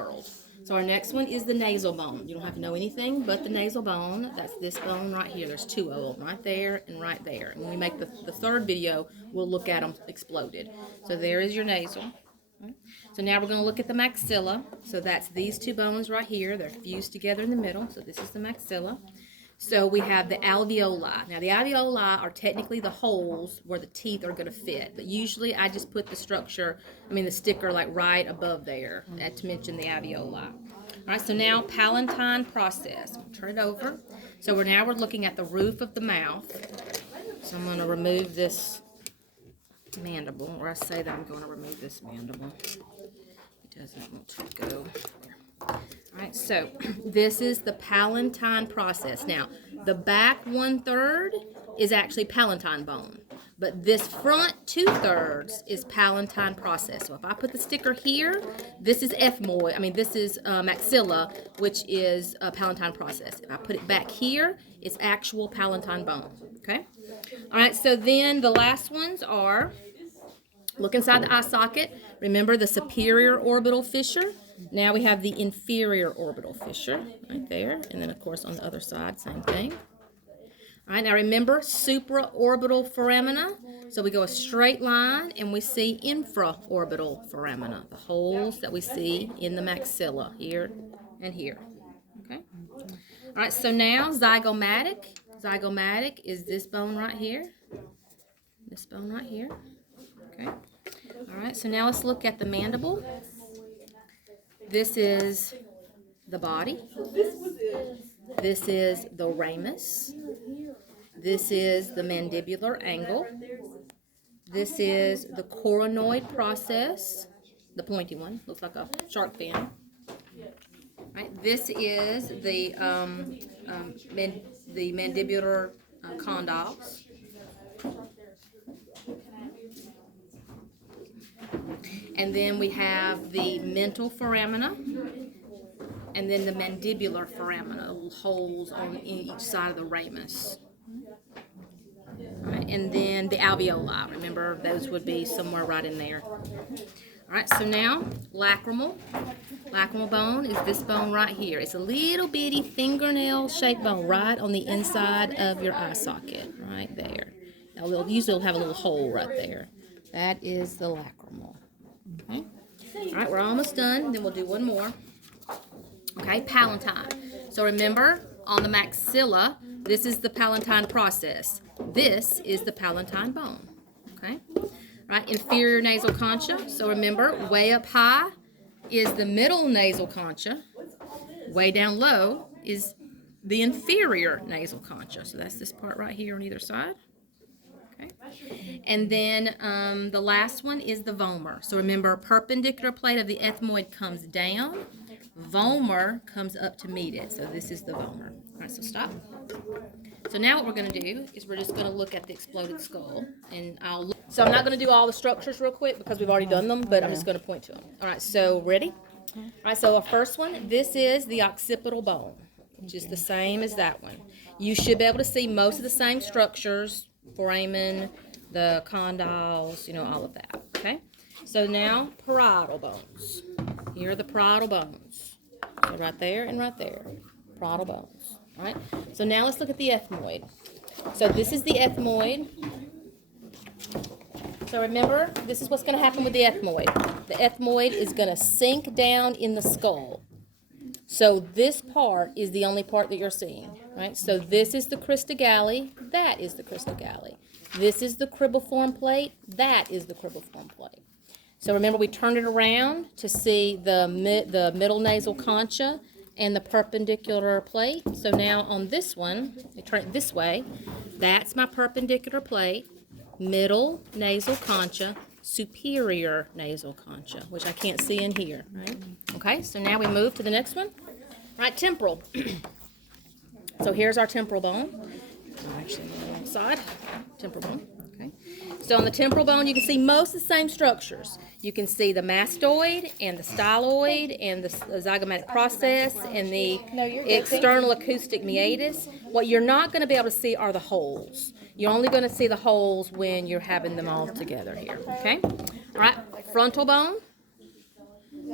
world. So our next one is the nasal bone. You don't have to know anything but the nasal bone. That's this bone right here. There's two of them, right there and right there. And when we make the third video, we'll look at them exploded. So there is your nasal. So now we're going to look at the maxilla. So that's these two bones right here. They're fused together in the middle. So this is the maxilla. So we have the alveoli. Now the alveoli are technically the holes where the teeth are going to fit. But usually I just put the the sticker like right above there to mention the alveoli. All right, so now palatine process. Turn it over. So we're looking at the roof of the mouth. So I'm going to remove this mandible, or I say that I'm going to remove this mandible. It doesn't want to go there. Alright, so this is the palatine process. Now, the back 1/3 is actually palatine bone, but this front 2/3 is palatine process. So if I put the sticker here, this is this is maxilla, which is palatine process. If I put it back here, it's actual palatine bone. Okay? Alright, so then the last ones are, look inside the eye socket. Remember the superior orbital fissure. Now we have the inferior orbital fissure right there. And then, of course, on the other side, same thing. All right, now remember supraorbital foramina. So we go a straight line and we see infraorbital foramina, the holes that we see in the maxilla here and here. Okay? All right, so now zygomatic. Zygomatic is this bone right here. This bone right here. Okay? All right, so now let's look at the mandible. This is the body. This is the ramus. This is the mandibular angle. This is the coronoid process, the pointy one, looks like a shark fin. Right, this is the mandibular condyles. And then we have the mental foramina, and then the mandibular foramina, little holes on each side of the ramus. All right, and then the alveoli. Remember, those would be somewhere right in there. All right, so now lacrimal. Lacrimal bone is this bone right here. It's a little bitty fingernail-shaped bone right on the inside of your eye socket, right there. Usually it'll have a little hole right there. That is the lacrimal. Okay. All right, we're almost done. Then we'll do one more. Okay, palatine. So remember, on the maxilla, this is the palatine process. This is the palatine bone. Okay. All right, inferior nasal concha. So remember, way up high is the middle nasal concha. Way down low is the inferior nasal concha. So that's this part right here on either side. Okay. And then the last one is the vomer. So remember, perpendicular plate of the ethmoid comes down. Vomer comes up to meet it. So this is the vomer. All right, so stop. So now what we're going to do is we're just going to look at the exploded skull. So I'm not going to do all the structures real quick because we've already done them, but I'm just going to point to them. All right, so ready? All right, so the first one, this is the occipital bone, which is the same as that one. You should be able to see most of the same structures, foramen, the condyles, all of that, okay? So now, parietal bones. Here are the parietal bones. So right there and right there, parietal bones, all right? So now let's look at the ethmoid. So this is the ethmoid. So remember, this is what's going to happen with the ethmoid. The ethmoid is going to sink down in the skull. So this part is the only part that you're seeing, right? So this is the crista galli, that is the crista galli. This is the cribriform plate, that is the cribriform plate. So remember, we turned it around to see the middle nasal concha and the perpendicular plate. So now on this one, I turn it this way, that's my perpendicular plate, middle nasal concha, superior nasal concha, which I can't see in here, right? Okay, so now we move to the next one. Right, temporal. So here's our temporal bone. Actually, on the wrong side. Temporal bone. Okay. So on the temporal bone, you can see most of the same structures. You can see the mastoid and the styloid and the zygomatic process and the external acoustic meatus. What you're not going to be able to see are the holes. You're only going to see the holes when you're having them all together here. Okay. All right. Frontal bone.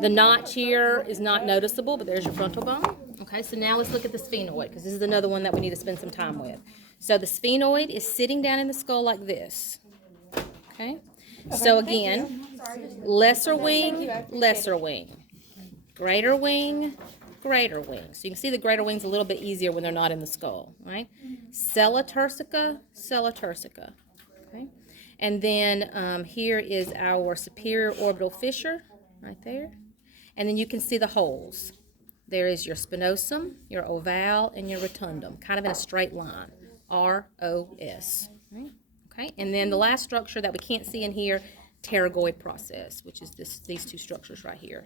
The notch here is not noticeable, but there's your frontal bone. Okay, so now let's look at the sphenoid, because this is another one that we need to spend some time with. So the sphenoid is sitting down in the skull like this. Okay, so again, lesser wing, lesser wing, greater wing, greater wing. So you can see the greater wing's a little bit easier when they're not in the skull, right? Sella turcica, sella turcica. Okay, and then here is our superior orbital fissure, right there. And then you can see the holes. There is your spinosum, your ovale, and your rotundum, kind of in a straight line. ROS. Right? Okay, and then the last structure that we can't see in here, pterygoid process, which is these two structures right here.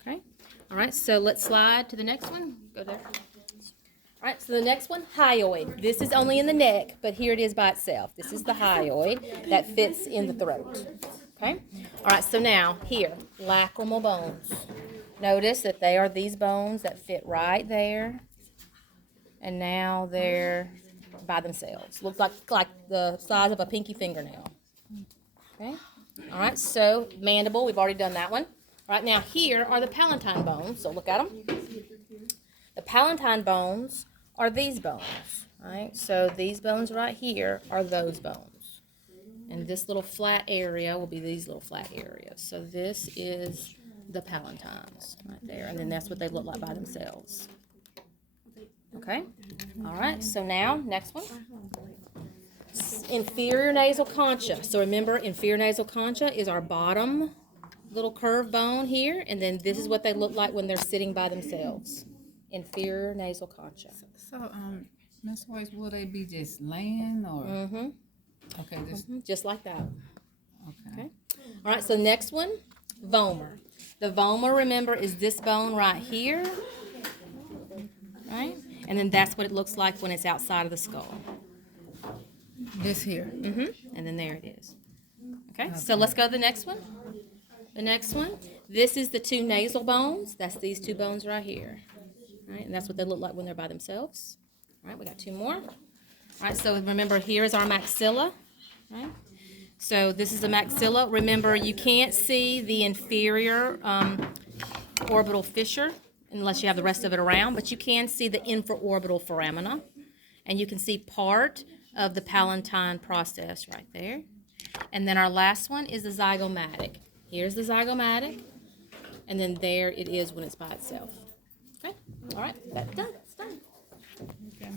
Okay, all right, so let's slide to the next one. Go there. All right, so the next one, hyoid. This is only in the neck, but here it is by itself. This is the hyoid that fits in the throat. Okay, all right, so now here, lacrimal bones. Notice that they are these bones that fit right there, and now they're by themselves. Look like the size of a pinky fingernail. Okay, all right, so mandible, we've already done that one. All right, now here are the palatine bones, so look at them. The palatine bones are these bones, right? So these bones right here are those bones. And this little flat area will be these little flat areas. So this is the palatines right there, and then that's what they look like by themselves. Okay, all right, so now, next one. Inferior nasal concha. So remember, inferior nasal concha is our bottom little curved bone here, and then this is what they look like when they're sitting by themselves. Inferior nasal concha. So, Ms. Weiss, will they be just laying or? Mm-hmm. Okay, Just like that. okay. All right, so next one, vomer. The vomer, remember, is this bone right here, right? And then that's what it looks like when it's outside of the skull. This here. Mm-hmm. And then there it is. Okay, so let's go to the next one. The next one, this is the two nasal bones. That's these two bones right here. Right, and that's what they look like when they're by themselves. All right, we got two more. All right, so remember, here is our maxilla. Right? So this is the maxilla. Remember, you can't see the inferior orbital fissure unless you have the rest of it around, but you can see the infraorbital foramina, and you can see part of the palatine process right there. And then our last one is the zygomatic. Here's the zygomatic, and then there it is when it's by itself. Okay, all right, that's done. It's done. Okay.